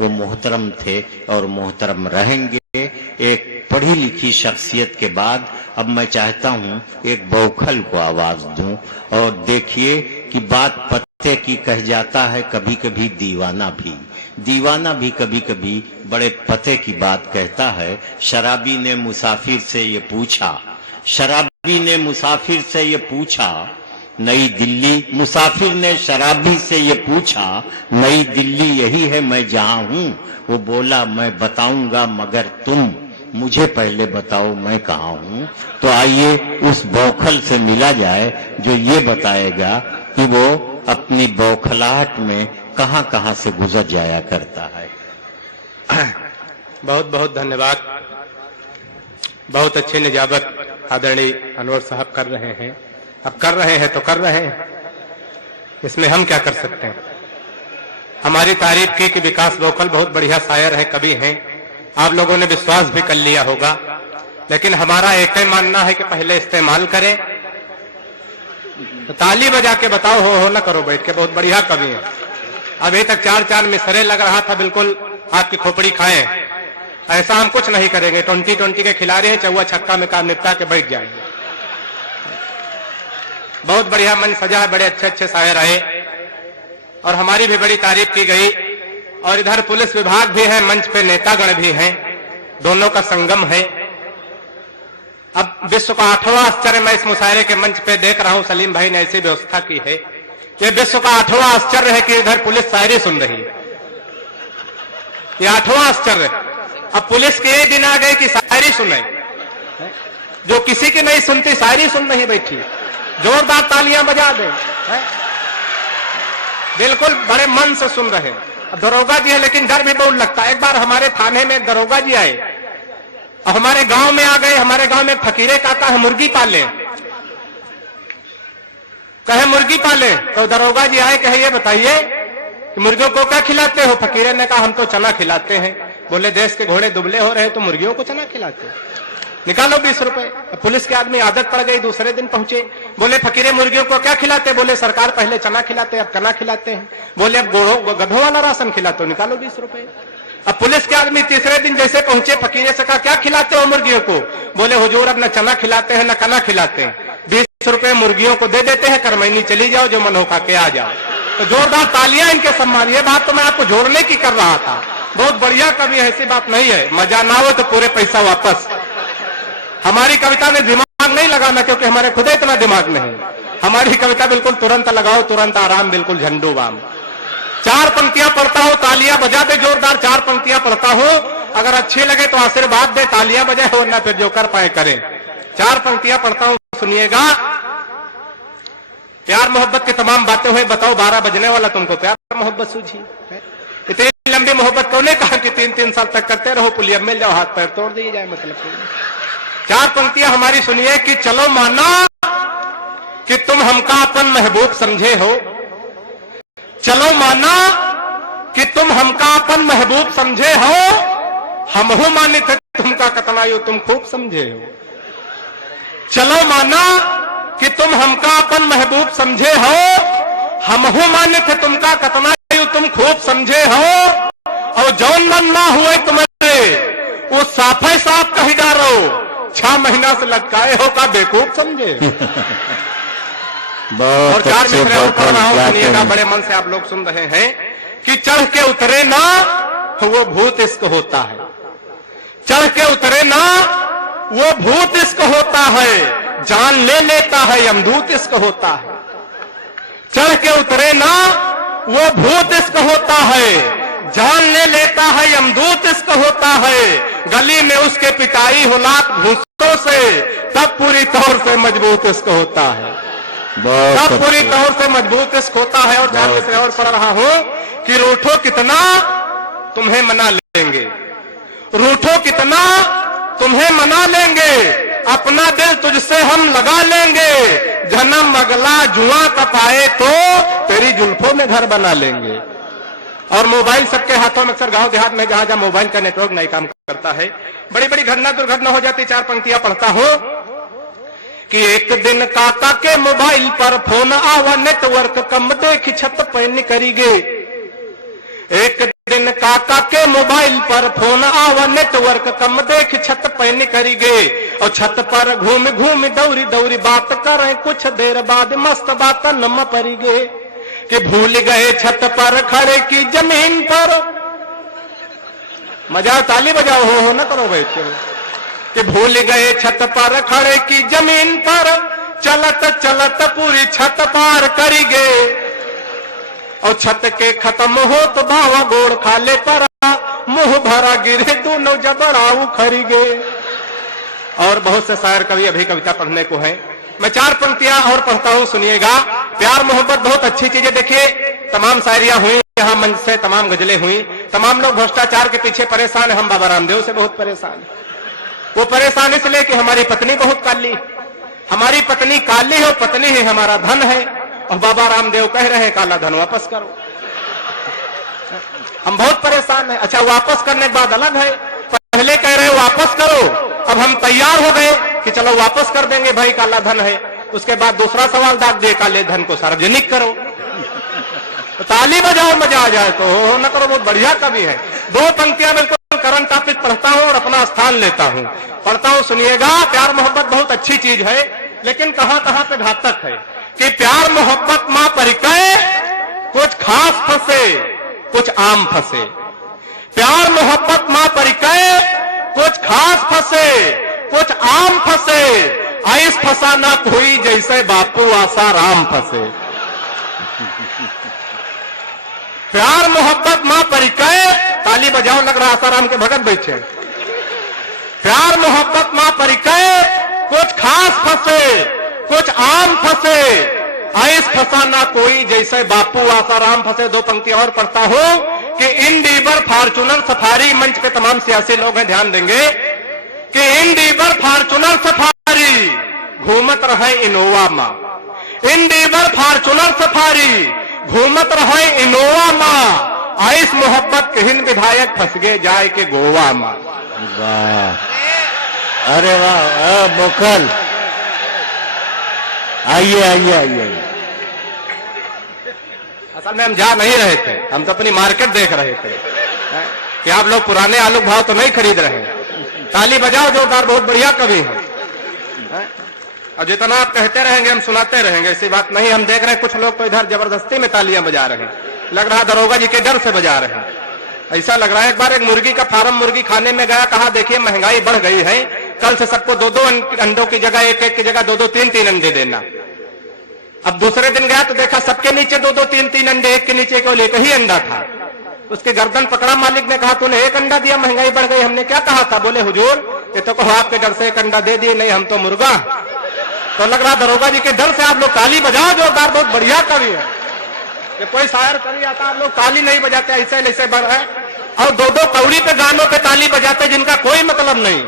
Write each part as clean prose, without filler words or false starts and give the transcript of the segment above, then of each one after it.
वो मोहतरम थे और मोहतरम रहेंगे। एक पढ़ी लिखी शख्सियत के बाद अब मैं चाहता हूं एक बौखल को आवाज दूं। और देखिए कि बात पते की कह जाता है, कभी कभी दीवाना भी कभी कभी बड़े पते की बात कहता है। शराबी ने मुसाफिर से ये पूछा नई दिल्ली, मुसाफिर ने शराबी से ये पूछा नई दिल्ली यही है मैं जहां हूं। वो बोला मैं बताऊंगा मगर तुम मुझे पहले बताओ मैं कहां हूं। तो आइए उस बौखल से मिला जाए जो ये बताएगा कि वो अपनी बौखलाहट में कहां कहां से गुजर जाया करता है। बहुत बहुत धन्यवाद। बहुत अच्छी निजाबत आदरणीय अनवर साहब कर रहे हैं। अब कर रहे हैं तो कर रहे हैं, इसमें हम क्या कर सकते हैं। हमारी तारीफ की कि विकास बौखल बहुत बढ़िया शायर हैं, कवि हैं, आप लोगों ने विश्वास भी कर लिया होगा। लेकिन हमारा एक ही मानना है कि पहले इस्तेमाल करें। तो ताली बजा के बताओ हो न करो बैठ के, बहुत बढ़िया कवि हैं। अभी तक 4-4 मिसरे लग रहा था, बिल्कुल आपकी खोपड़ी खाएं। ऐसा हम कुछ नहीं करेंगे। 20-20 के खिलाड़ी हैं, चौवा छक्का में काम निपटा के बैठ जाएंगे। बहुत बढ़िया मंच सजा है, बड़े अच्छे अच्छे शायर आए और हमारी भी बड़ी तारीफ की गई। और इधर पुलिस विभाग भी है, मंच पे नेतागण भी हैं, दोनों का संगम है। अब विश्व का 8वां आश्चर्य मैं इस मुशायरे के मंच पे देख रहा हूं, सलीम भाई ने ऐसी व्यवस्था की है। ये विश्व का 8वां आश्चर्य है कि इधर पुलिस शायरी सुन रही है। ये 8वां आश्चर्य। अब पुलिस के ये दिन आ गए कि शायरी सुने, जो किसी की नहीं सुनती शायरी सुन रही बैठी। जोरदार तालियां बजा दे। बिल्कुल बड़े मन से सुन रहे। दरोगा जी है लेकिन डर भी बहुत लगता है। एक बार हमारे थाने में दरोगा जी आए और हमारे गांव में आ गए। हमारे गांव में फकीरे काका है, मुर्गी पाले, कहे मुर्गी पाले। तो दरोगा जी आए, कहे ये बताइए कि मुर्गियों को क्या खिलाते हो। फकीरे ने कहा हम तो चना खिलाते हैं। बोले देश के घोड़े दुबले हो रहे तो मुर्गियों को चना खिलाते हैं, निकालो 20 रुपए। पुलिस के आदमी आदत पड़ गई, दूसरे दिन पहुंचे। बोले फकीरे मुर्गियों को क्या खिलाते। बोले सरकार पहले चना खिलाते अब कना खिलाते हैं। बोले अब गधों वाला राशन खिलाते हो, निकालो 20 रुपए। अब पुलिस के आदमी तीसरे दिन जैसे पहुंचे, फकीरे से कहा क्या खिलाते हो मुर्गियों को। बोले हुजूर अब न चना खिलाते हैं न कना खिलाते हैं, 20 रुपए मुर्गियों को दे देते हैं, करमैनी चली जाओ, जो मन हो खा के आ जाओ। तो जोरदार तालियां इनके सम्मान। ये बात तो मैं आपको जोड़ने की कर रहा था। बहुत बढ़िया कवि, ऐसी बात नहीं है। मजा ना हो तो पूरे पैसा वापस। हमारी कविता में दिमाग नहीं लगाना, क्योंकि हमारे खुद इतना दिमाग नहीं। हमारी कविता बिल्कुल तुरंत लगाओ, तुरंत आराम, बिल्कुल झंडू बाम। 4 पंक्तियां पढ़ता हूं, तालियां बजा दे जोरदार। 4 पंक्तियां पढ़ता हूं, अगर अच्छी लगे तो आशीर्वाद दे, तालियां बजाए, वरना फिर जो कर पाए करें। 4 पंक्तियां पढ़ता हूं, सुनिएगा। प्यार मोहब्बत की तमाम बातें हुई, बताओ 12 बजने वाला तुमको प्यार मोहब्बत सूझी। इतनी लंबी मोहब्बत कौन ने कहा कि 3-3 साल तक करते रहो, पुलिया मिल जाओ, हाथ पैर तोड़ दिए जाए। मतलब 4 पंक्तियां हमारी सुनिए कि चलो माना कि तुम हमका अपन महबूब समझे हो। चलो माना कि तुम हमका अपन महबूब समझे हो, हमहु माने थे तुमका कतना यो तुम खूब समझे हो। चलो माना कि तुम हमका अपन महबूब समझे हो, हमहु माने थे तुमका कतना यो तुम खूब समझे हो। और जौन मन ना हुए तुम्हारे वो साफे साफ कही डारो, 6 महीना से लटकाए हो का बेवकूफ समझे। और 4 मिसरे और पढ़ रहा हूं, सुनिएगा बड़े मन से आप लोग सुन रहे हैं कि चढ़ के उतरे ना वो भूत इश्क होता है। चढ़ के उतरे ना वो भूत इश्क होता है, जान ले लेता है यमदूत इश्क होता है। चढ़ के उतरे ना वो भूत इश्क होता है, जान ले लेता है यमदूत इश्क होता है। गली में उसके पिटाई हो लाख घूंसों से, तब पूरी तौर से मजबूत इश्क होता है। तब पूरी तौर से मजबूत इश्क होता है। और 4 मिसरे और पढ़ रहा हूं कि रूठो कितना तुम्हें मना लेंगे, रूठो कितना तुम्हें मना लेंगे, अपना दिल तुझसे हम लगा लेंगे। जन्म अगला जुआ तपाए तो तेरी जुल्फों में घर बना लेंगे। और मोबाइल सबके हाथों में, अक्सर गांव देहात में जहां जहां मोबाइल का नेटवर्क नहीं काम करता है, बड़ी बड़ी घटना दुर्घटना हो जाती। 4 पंक्तियां पढ़ता हूं कि एक दिन काका के मोबाइल पर फोन आवा, नेटवर्क कम देख छत पे निकरी गे। एक दिन काका के मोबाइल पर फोन आवा, नेटवर्क कम देख छत पे निकरी गए, और छत पर घूम घूम दौरी दौरी बात करें, कुछ देर बाद मस्त बात नम परी गए, कि भूल गए छत पर खड़े की जमीन पर। मजा, ताली बजाओ, हो न करो बैठ के, कि भूल गए छत पर खड़े की जमीन पर, चलत चलत पूरी छत पार करी गए, और छत के खत्म हो तो भावा गोड़ खाले पर, मुंह भरा गिरे दोनों जबड़ाऊ खरी गए। और बहुत से शायर कवि अभी कविता पढ़ने को हैं, मैं 4 पंक्तियां और पढ़ता हूं, सुनिएगा। प्यार मोहब्बत बहुत अच्छी चीज है। देखिए, तमाम शायरियां हुई यहाँ मंच से, तमाम गजलें हुई, तमाम लोग भ्रष्टाचार के पीछे परेशान है। हम बाबा रामदेव से बहुत परेशान है। वो परेशान इसलिए कि हमारी पत्नी बहुत काली, हमारी पत्नी काली है, पत्नी ही हमारा धन है, और बाबा रामदेव कह रहे हैं काला धन वापस करो। हम बहुत परेशान हैं। अच्छा, वापस करने के बाद अलग है, पहले कह रहे वापस करो, अब हम तैयार हो गए कि चलो वापस कर देंगे भाई, काला धन है। उसके बाद दूसरा सवाल दाग दिए, काले धन को सार्वजनिक करो। तो ताली बजाओ, मजा आ जाए तो न करो। बहुत बढ़िया कवि है। 2 पंक्तियां बिल्कुल करंट टॉपिक पढ़ता हूं और अपना स्थान लेता हूं, पढ़ता हूं, सुनिएगा। प्यार मोहब्बत बहुत अच्छी चीज है, लेकिन कहां कहां पे घातक है। कि प्यार मोहब्बत मां परिकय, कुछ खास फंसे कुछ आम फंसे। प्यार मोहब्बत मां परिकय, कुछ खास फंसे कुछ आम फंसे, आइस फंसा ना कोई जैसे बापू आसा राम फंसे। प्यार मोहब्बत मां परिकय, ताली बजाओ, लग रहा आसाराम के भगत बैठे। प्यार मोहब्बत मां परिकय, कुछ खास फंसे कुछ आम फंसे, आइस फंसा ना कोई जैसे बापू आसाराम फंसे। 2 पंक्ति और पढ़ता हूं कि इंडिवर फॉर्चूनर सफारी, मंच पे तमाम सियासी लोग हैं, ध्यान देंगे, कि इंडिवर फॉर्चूनर सफारी घूमत रहे इनोवा मां, इंडिवर फॉर्चूनर सफारी घूमत रहे इनोवा मां, आइस मोहब्बत के हिंद विधायक फंस गए जाए के गोवा मां। वाह, अरे वाह, मोकल, आइए आइए आइए। असल में हम जा नहीं रहे थे, हम तो अपनी मार्केट देख रहे थे कि आप लोग पुराने आलू भाव तो नहीं खरीद रहे हैं। ताली बजाओ जोरदार, बहुत बढ़िया कवि है। और जितना आप कहते रहेंगे हम सुनाते रहेंगे, ऐसी बात नहीं। हम देख रहे हैं कुछ लोग तो इधर जबरदस्ती में तालियां बजा रहे हैं, लग रहा दरोगा जी के डर से बजा रहे हैं, ऐसा लग रहा है। एक बार एक मुर्गी का फार्म मुर्गी खाने में गया, कहा देखिए महंगाई बढ़ गई है, कल से सबको 2-2 अंडों की जगह, एक की जगह 2-2 3-3 अंडे देना। अब दूसरे दिन गया तो देखा सबके नीचे 2-2 3-3 अंडे, एक के नीचे केवल एक ही अंडा था। उसके गर्दन पकड़ा मालिक ने, कहा तूने 1 अंडा दिया, महंगाई बढ़ गई। हमने क्या कहा था? बोले हुजूर ये तो कहो आपके डर से 1 अंडा दे दिए, नहीं हम तो मुर्गा। तो लग रहा दरोगा जी के डर से। आप लोग ताली बजाओ जोरदार, बहुत बढ़िया कवि है। ये कोई शायर कवि आता, आप लोग ताली नहीं बजाते, ऐसे ऐसे बढ़ है। और 2-2 कौड़ी पे गानों पे ताली बजाते जिनका कोई मतलब नहीं,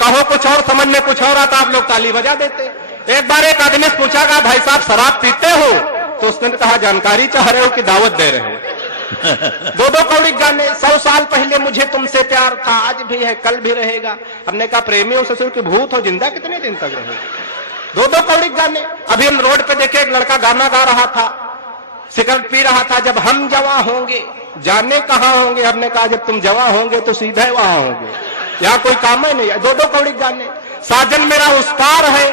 कहो कुछ और समझ में कुछ और आता, आप लोग ताली बजा देते। एक बार एक आदमी से पूछा गया भाई साहब शराब पीते हो? तो उसने कहा जानकारी चाह रहे हो कि दावत दे रहे हो? 2-2 कौड़ी गाने। 100 साल पहले मुझे तुमसे प्यार था, आज भी है कल भी रहेगा। हमने कहा प्रेमी हो ससुर की भूत हो, जिंदा कितने दिन तक रहे? 2-2 कौड़ी गाने। अभी हम रोड पे देखे एक लड़का गाना गा रहा था, सिगरेट पी रहा था, जब हम जवां होंगे जाने कहां होंगे। हमने कहा जब तुम जवां होंगे तो सीधे वहां होंगे, यहाँ कोई काम ही नहीं है। 2-2 कौड़ी गाने। साजन मेरा उस पार है,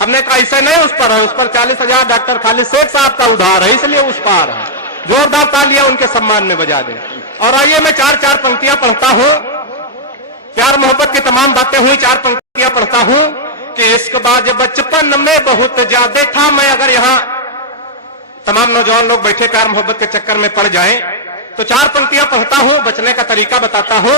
हमने कहा ऐसे नहीं उस पर है, उस पर 40,000 डॉक्टर खालिद शेख साहब का उधार है, इसलिए उस पार है। जोरदार तालियां उनके सम्मान में बजा दें। और आइए मैं 4-4 पंक्तियां पढ़ता हूं, प्यार मोहब्बत की तमाम बातें हुई, 4 पंक्तियां पढ़ता हूं कि इश्क बाज बचपन में बहुत ज्यादा था। मैं अगर यहाँ तमाम नौजवान लोग बैठे प्यार मोहब्बत के चक्कर में पड़ जाएं तो 4 पंक्तियां पढ़ता हूं, बचने का तरीका बताता हूं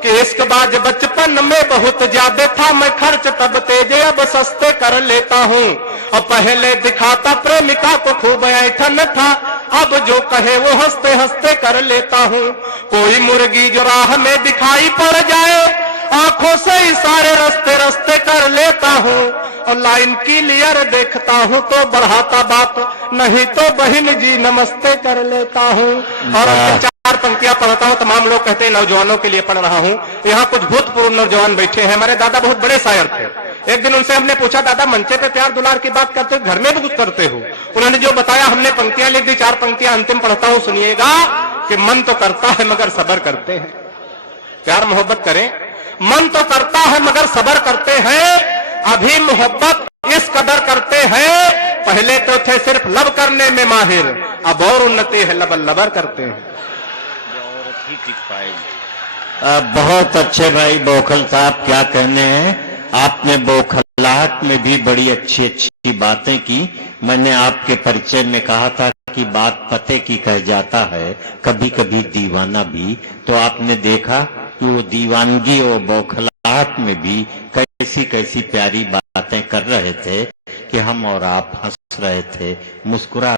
कि इश्क बाज बचपन में बहुत ज्यादा था। मैं खर्च तब तेज अब सस्ते कर लेता हूं, और पहले दिखाता प्रेमिका को खूब ऐठन था, अब जो कहे वो हंसते हंसते कर लेता हूं। कोई मुर्गी जो राह में दिखाई पड़ जाए, आंखों से इशारे रस्ते रस्ते कर लेता हूं, और लाइन क्लियर देखता हूं तो बढ़ाता बात, नहीं तो बहन जी नमस्ते कर लेता हूं। और 4 पंक्तियां पढ़ता हूं, तमाम लोग कहते हैं नौजवानों के लिए पढ़ रहा हूं। यहाँ कुछ भूतपूर्व नौजवान बैठे हैं, हमारे दादा बहुत बड़े शायर थे। एक दिन उनसे हमने पूछा दादा मंचे पे प्यार दुलार की बात करते हो, घर में भी कुछ करते हो? उन्होंने जो बताया हमने पंक्तियां लिख दी, 4 पंक्तियां अंतिम पढ़ता हूं, सुनिएगा कि मन तो करता है मगर सब्र करते हैं। प्यार मोहब्बत करें, मन तो करता है मगर सब्र करते हैं। अभी मोहब्बत इस कदर करते हैं, पहले तो थे सिर्फ लब करने में माहिर, अब और उन्नति है लबर लबर करते हैं। बहुत अच्छे भाई बौखल साहब, क्या कहने हैं। आपने बौखलाहट में भी बड़ी अच्छी अच्छी बातें की। मैंने आपके परिचय में कहा था कि बात पते की कह जाता है, कभी कभी दीवाना भी। तो आपने देखा कि वो दीवानगी और बौखलाहट में भी कैसी कैसी प्यारी बातें कर रहे थे कि हम और आप हंस रहे थे, मुस्कुरा